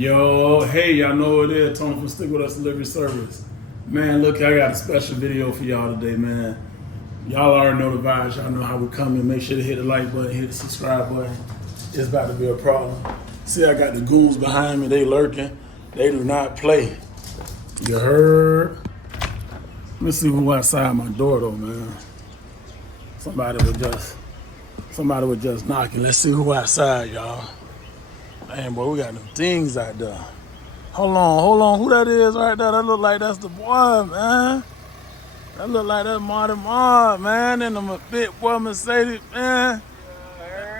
Yo, hey, y'all know what it is. Tony from Stick With Us Delivery Service. Man, look, I got a special video for y'all today, man. Y'all already know the vibes. Y'all know how we come in. Make sure to hit the like button, hit the subscribe button. It's about to be a problem. See, I got the goons behind me. They lurking. They do not play. You heard? Let me see who outside my door, though, man. Somebody was just knocking. Let's see who outside, y'all. Man, boy, we got them things out there. Hold on. Who that is right there? That look like that's the boy, man. That look like that Marty Mark, man. And the big boy Mercedes, man.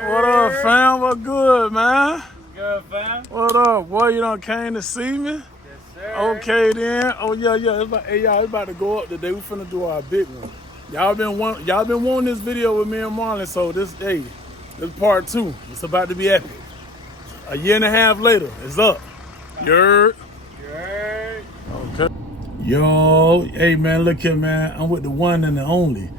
What up, fam? What good, man? Good, fam. What up, boy? You done came to see me? Yes, sir. Okay, then. Oh, yeah. It's about to go up today. We finna do our big one. Y'all been wanting this video with me and Marlon, so this part 2. It's about to be epic. A year and a half later, it's up. You heard? Okay. Yo, hey man, look here, man. I'm with the one and the only.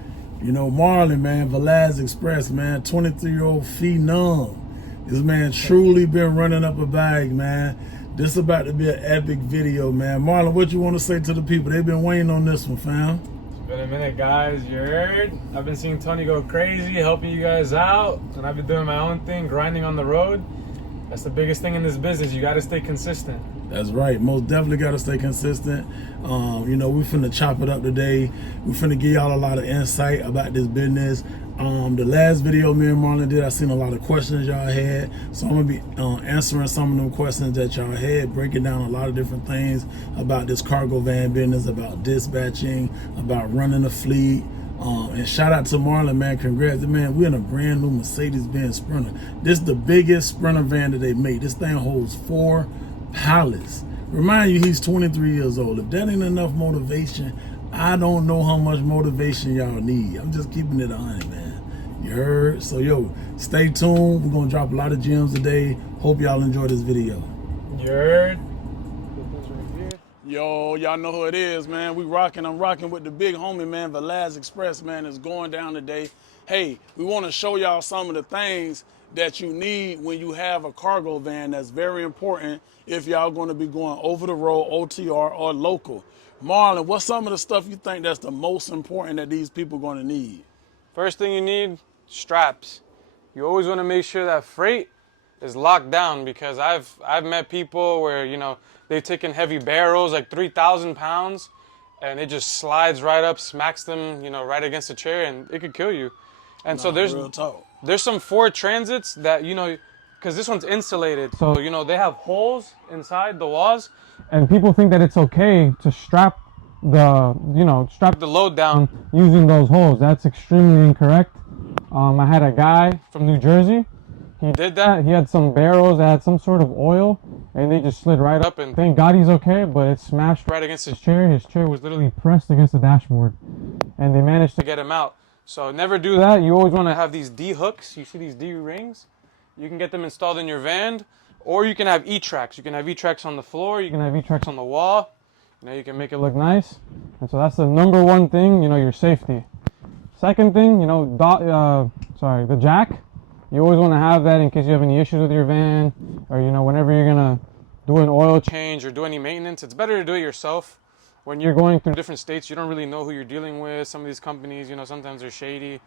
You know, Marlon, man, Velaz Express, man, 23-year-old phenom. This man truly been running up a bag, man. This about to be an epic video, man. Marlon, what you want to say to the people? They've been waiting on this one, fam. It's been a minute, guys. You heard? I've been seeing Tony go crazy, helping you guys out, and I've been doing my own thing, grinding on the road. That's the biggest thing in this business. You got to stay consistent. That's right. Most definitely got to stay consistent. You know, we finna chop it up today. We finna give y'all a lot of insight about this business. The last video me and Marlon did, I seen a lot of questions y'all had. So I'm gonna be answering some of them questions that y'all had, breaking down a lot of different things about this cargo van business, about dispatching, about running a fleet. And shout out to Marlon, man. Congrats, man. We're in a brand new Mercedes-Benz Sprinter. This is the biggest Sprinter van that they made. This thing holds 4 pallets. Remind you, he's 23 years old. If that ain't enough motivation, I don't know how much motivation y'all need. I'm just keeping it on, man. You heard? So, yo, stay tuned. We're going to drop a lot of gems today. Hope y'all enjoy this video. You heard? Yo, y'all know who it is, man. I'm rocking with the big homie, man. Velaz Express, man, is going down today. Hey, we want to show y'all some of the things that you need when you have a cargo van. That's very important if y'all going to be going over the road, OTR, or local. Marlon, what's some of the stuff you think that's the most important that these people going to need? First thing you need, straps. You always want to make sure that freight is locked down, because I've met people where, you know, they've taken heavy barrels, like 3,000 pounds, and it just slides right up, smacks them, you know, right against the chair, and it could kill you. And so there's some Ford Transits that, you know, because this one's insulated, so, you know, they have holes inside the walls, and people think that it's okay to strap the load down using those holes. That's extremely incorrect. I had a guy from New Jersey. He did that. He had some barrels that had some sort of oil, and they just slid right up, and thank God he's okay, but it smashed right against his chair. His chair was literally pressed against the dashboard, and they managed to get him out. So never do that. You always want to have these D hooks. You see these D rings? You can get them installed in your van, or you can have E-tracks. You can have E-tracks on the floor. You can have E-tracks on the wall. You know, you can make it look nice. And so that's the number one thing, you know, your safety. Second thing, you know, the jack. You always want to have that in case you have any issues with your van, or, you know, whenever you're going to do an oil change or do any maintenance. It's better to do it yourself. When you're going through different states, you don't really know who you're dealing with. Some of these companies, you know, sometimes they're shady.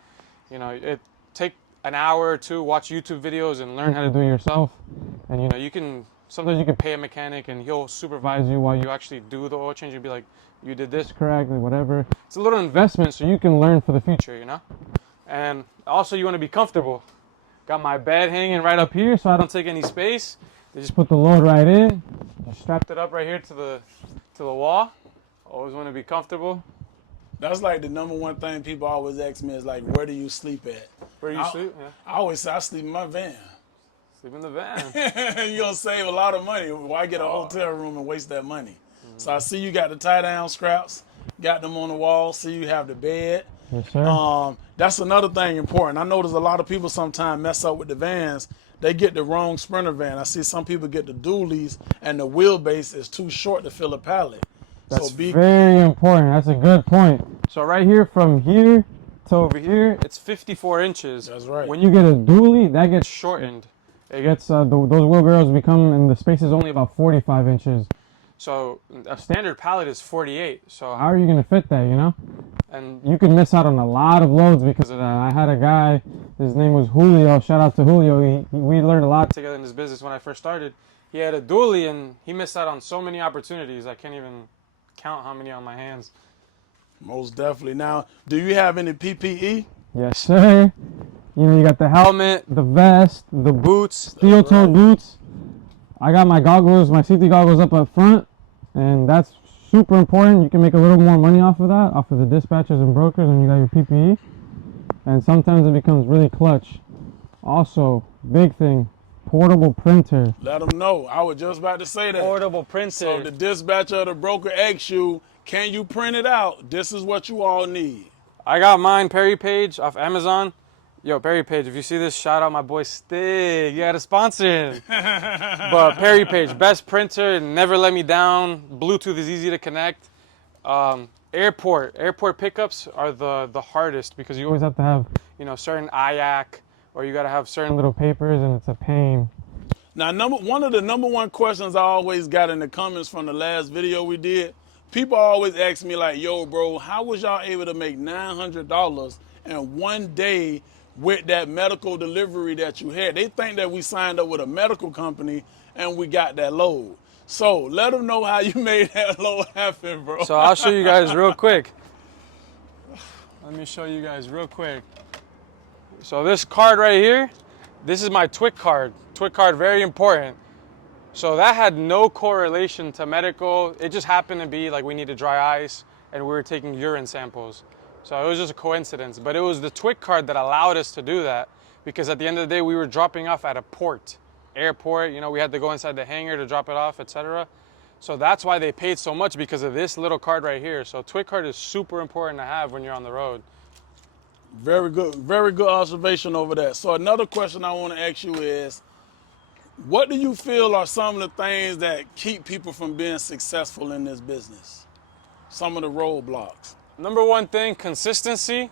You know, take an hour or two, watch YouTube videos and learn how to do it yourself. And, you know, sometimes you can pay a mechanic and he'll supervise you while you actually do the oil change. You'll be like, you did this correctly, whatever. It's a little investment so you can learn for the future, you know? And also you want to be comfortable. Got my bed hanging right up here so I don't take any space. They just put the load right in. Just strapped it up right here to the wall. Always want to be comfortable. That's like the number one thing people always ask me is like, where do you sleep at? Where do you sleep? Yeah. I always say I sleep in my van. Sleep in the van. You're going to save a lot of money. Why get a hotel room and waste that money? Mm-hmm. So I see you got the tie-down scraps, got them on the wall. See you have the bed. Yes, sir. That's another thing important. I notice a lot of people sometimes mess up with the vans. They get the wrong Sprinter van. I see some people get the dualies and the wheelbase is too short to fill a pallet. That's very important. That's a good point. So right here, from here to over here, it's 54 inches. That's right. When you get a dually, that gets shortened. It gets those wheelbarrows become, and the space is only about 45 inches. So a standard pallet is 48. So how are you gonna fit that, you know? And you can miss out on a lot of loads because of that. I had a guy, his name was Julio. Shout out to Julio. We learned a lot together in this business when I first started. He had a dually and he missed out on so many opportunities. I can't even count how many on my hands. Most definitely. Now, do you have any PPE? Yes, sir. You know, you got the helmet, the vest, the boots, steel-toed boots. I got my goggles, my safety goggles up front, and that's super important. You can make a little more money off of that, off of the dispatchers and brokers, when you got your PPE. And sometimes it becomes really clutch. Also, big thing, portable printer. Let them know. I was just about to say that. Portable printer. So the dispatcher or the broker asks you, can you print it out? This is what you all need. I got mine, Perry Page, off Amazon. Yo, Perry Page, if you see this, shout out my boy Stig. You got to sponsor him. But Perry Page, best printer, never let me down. Bluetooth is easy to connect. Airport pickups are the hardest because you always have to have, you know, certain IAC, or you got to have certain little papers, and it's a pain. Now, one of the number one questions I always got in the comments from the last video we did, people always ask me like, yo, bro, how was y'all able to make $900 in one day with that medical delivery that you had? They think that we signed up with a medical company and we got that load. So let them know how you made that load happen, bro. So I'll show you guys real quick. Let me show you guys real quick. So this card right here, this is my TWIC card. TWIC card, very important. So that had no correlation to medical. It just happened to be like we needed dry ice and we were taking urine samples. So it was just a coincidence. But it was the TWIC card that allowed us to do that, because at the end of the day, we were dropping off at a airport. You know, we had to go inside the hangar to drop it off, etc. So that's why they paid so much, because of this little card right here. So TWIC card is super important to have when you're on the road. Very good observation over that. So another question I want to ask you is, what do you feel are some of the things that keep people from being successful in this business? Some of the roadblocks. Number one thing, consistency.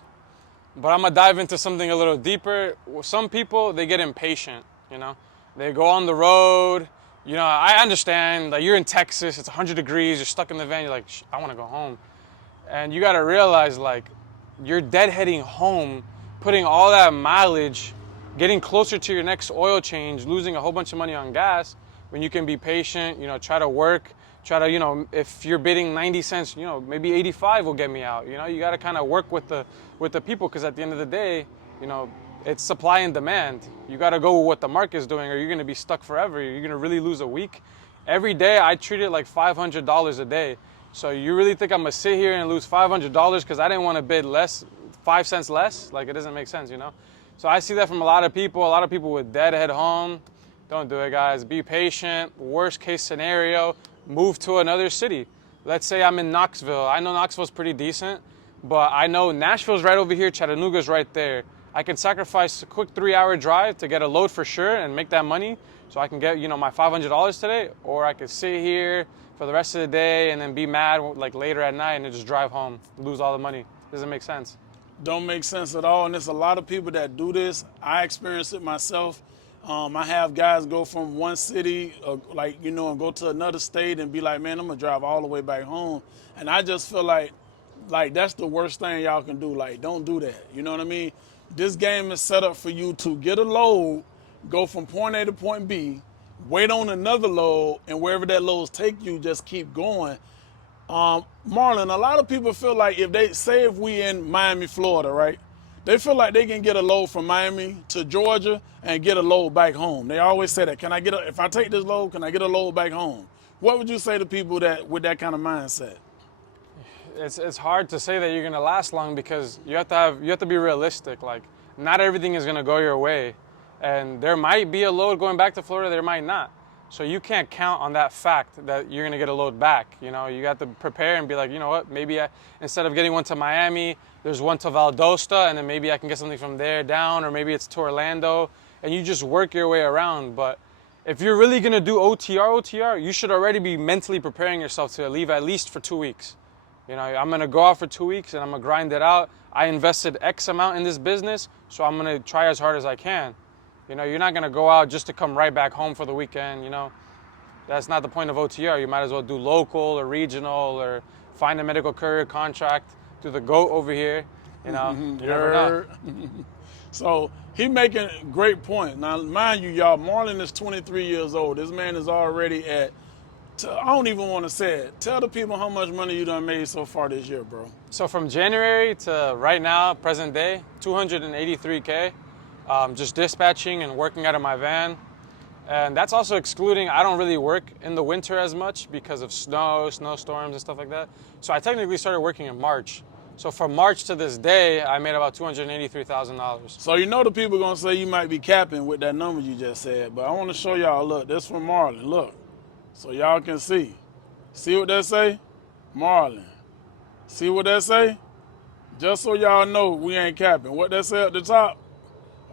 But I'm gonna dive into something a little deeper. Some people, they get impatient, you know? They go on the road. You know, I understand, like, you're in Texas, it's 100 degrees, you're stuck in the van, you're like, I wanna go home. And you gotta realize, like, you're deadheading home, putting all that mileage, getting closer to your next oil change, losing a whole bunch of money on gas, when you can be patient, you know, try to work, try to, you know, if you're bidding 90 cents, you know, maybe 85 will get me out. You know, you got to kind of work with the people, because at the end of the day, you know, it's supply and demand. You got to go with what the market is doing, or you're going to be stuck forever. You're going to really lose a week. Every day I treat it like $500 a day. So you really think I'm going to sit here and lose $500 because I didn't want to bid less, 5 cents less? Like, it doesn't make sense, you know? So I see that from a lot of people with deadhead home. Don't do it, guys. Be patient. Worst case scenario, move to another city. Let's say I'm in Knoxville. I know Knoxville's pretty decent, but I know Nashville's right over here, Chattanooga's right there. I can sacrifice a quick 3-hour drive to get a load for sure and make that money, so I can get, you know, my $500 today, or I could sit here for the rest of the day and then be mad like later at night and then just drive home, lose all the money. Doesn't make sense. Don't make sense at all, and there's a lot of people that do this. I experienced it myself. I have guys go from one city, like, you know, and go to another state and be like, man, I'm gonna drive all the way back home. And I just feel like that's the worst thing y'all can do. Like, don't do that. You know what I mean? This game is set up for you to get a load, go from point A to point B, wait on another load, and wherever that loads take you, just keep going. Marlon, a lot of people feel like if we in Miami, Florida, right? They feel like they can get a load from Miami to Georgia and get a load back home. They always say that, if I take this load, can I get a load back home? What would you say to people that with that kind of mindset? It's hard to say that you're gonna last long, because you have to be realistic. Like, not everything is gonna go your way, and there might be a load going back to Florida, there might not. So you can't count on that fact that you're gonna get a load back. You know, you got to prepare and be like, you know what, maybe instead of getting one to Miami, there's one to Valdosta, and then maybe I can get something from there down, or maybe it's to Orlando, and you just work your way around. But if you're really gonna do OTR, you should already be mentally preparing yourself to leave at least for 2 weeks. You know, I'm gonna go out for 2 weeks and I'm gonna grind it out. I invested X amount in this business, so I'm gonna try as hard as I can. You know, you're not gonna go out just to come right back home for the weekend. You know, that's not the point of OTR. You might as well do local or regional or find a medical courier contract. Do the GOAT over here. You know, you never know. So he making great points. Now, mind you, y'all, Marlon is 23 years old. This man is already at, I don't even want to say it. Tell the people how much money you done made so far this year, bro. So from January to right now, present day, 283K, just dispatching and working out of my van. And that's also excluding, I don't really work in the winter as much because of snowstorms and stuff like that. So I technically started working in March. So from March to this day, I made about $283,000. So you know the people gonna say you might be capping with that number you just said, but I want to show y'all, look, this from Marlon, look. So y'all can see. See what that say? Marlon. See what that say? Just so y'all know we ain't capping. What that say at the top?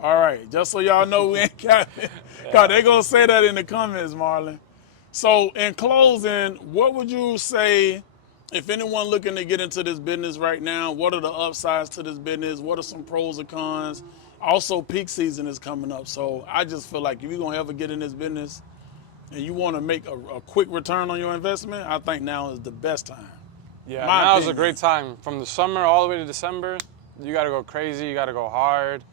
All right, just so y'all know we ain't capping. Cause they gonna say that in the comments, Marlon. So in closing, what would you say if anyone looking to get into this business right now? What are the upsides to this business? What are some pros or cons? Also, peak season is coming up, so I just feel like if you're gonna ever get in this business and you want to make a quick return on your investment, I think now is the best time. Yeah, now is a great time. From the summer all the way to December, you got to go crazy. You got to go hard.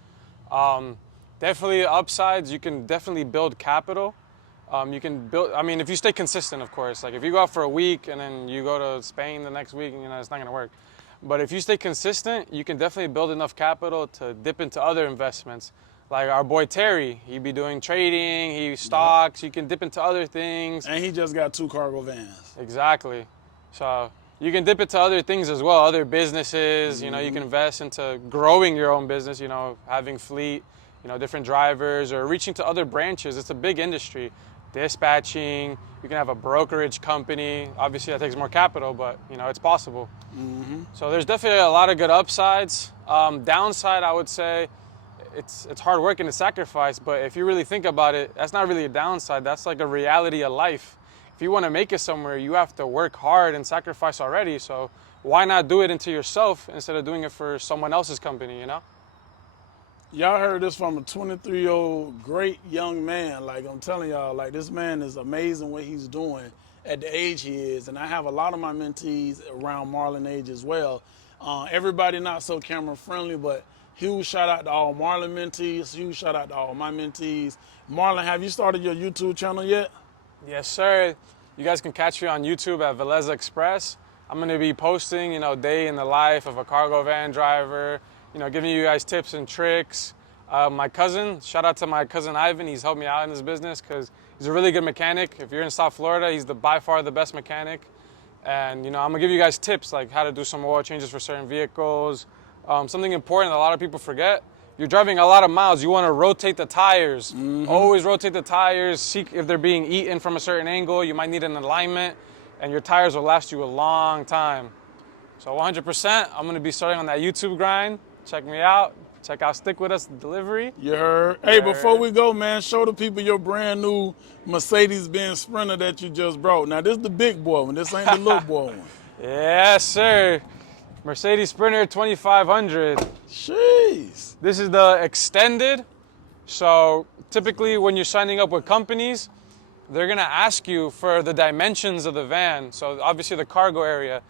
Definitely upsides. You can definitely build capital. You can build. I mean, if you stay consistent, of course. Like if you go out for a week and then you go to Spain the next week, you know, it's not gonna work. But if you stay consistent, you can definitely build enough capital to dip into other investments. Like our boy Terry, he be doing trading, he stocks. You can dip into other things. And he just got 2 cargo vans. Exactly. So you can dip into other things as well, other businesses. You know, you can invest into growing your own business. You know, having fleet, you know, different drivers, or reaching to other branches. It's a big industry. Dispatching. You can have a brokerage company. Obviously, that takes more capital, but you know, it's possible. So there's definitely a lot of good upsides. Downside, I would say, it's hard work and a sacrifice. But if you really think about it, that's not really a downside. That's like a reality of life. If you want to make it somewhere, you have to work hard and sacrifice already. So why not do it into yourself instead of doing it for someone else's company, you know? Y'all heard this from a 23-year-old great young man. Like I'm telling y'all, like this man is amazing what he's doing at the age he is. And I have a lot of my mentees around Marlon age as well. Everybody not so camera friendly, but huge shout out to all Marlon mentees. Huge shout out to all my mentees. Marlon, have you started your YouTube channel yet? Yes, sir. You guys can catch me on YouTube at Velez Express. I'm going to be posting, you know, day in the life of a cargo van driver, you know, giving you guys tips and tricks. My cousin, shout out to my cousin Ivan. He's helped me out in this business because he's a really good mechanic. If you're in South Florida, he's by far the best mechanic. And, you know, I'm going to give you guys tips like how to do some oil changes for certain vehicles. Something important that a lot of people forget. You're driving a lot of miles. You want to rotate the tires. Always rotate the tires. See if they're being eaten from a certain angle. You might need an alignment, and your tires will last you a long time. So 100%, I'm going to be starting on that YouTube grind. Check me out. Check out Stick With Us Delivery. You heard? Hey, before we go, man, show the people your brand new Mercedes-Benz Sprinter that you just brought. Now, this is the big boy one. This ain't the little boy one. Yes, sir. Mercedes Sprinter 2500. Jeez. This is the extended. So typically when you're signing up with companies, they're gonna ask you for the dimensions of the van. So obviously the cargo area.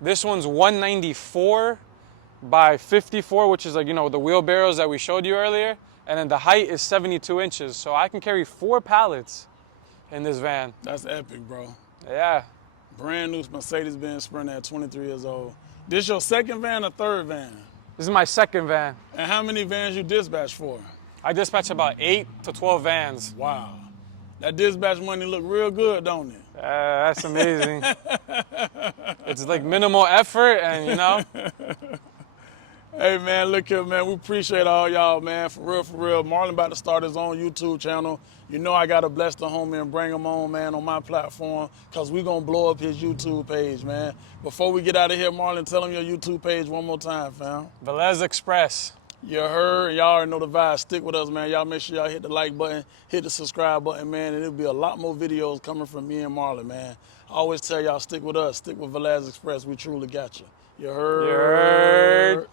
This one's 194 by 54, which is like, you know, the wheelbarrows that we showed you earlier. And then the height is 72 inches. So I can carry 4 pallets in this van. That's epic, bro. Yeah. Brand new Mercedes-Benz Sprinter at 23 years old. This your second van or third van? This is my second van. And how many vans you dispatch for? I dispatch about 8 to 12 vans. Wow. That dispatch money look real good, don't it? That's amazing. It's like minimal effort and, you know. Hey, man, look here, man. We appreciate all y'all, man. For real, for real. Marlon about to start his own YouTube channel. You know I got to bless the homie and bring him on, man, on my platform because we going to blow up his YouTube page, man. Before we get out of here, Marlon, tell him your YouTube page one more time, fam. Velez Express. You heard. Y'all already know the vibe. Stick with us, man. Y'all make sure y'all hit the like button, hit the subscribe button, man, and there'll be a lot more videos coming from me and Marlon, man. I always tell y'all, stick with us. Stick with Velez Express. We truly got you. You heard? You heard.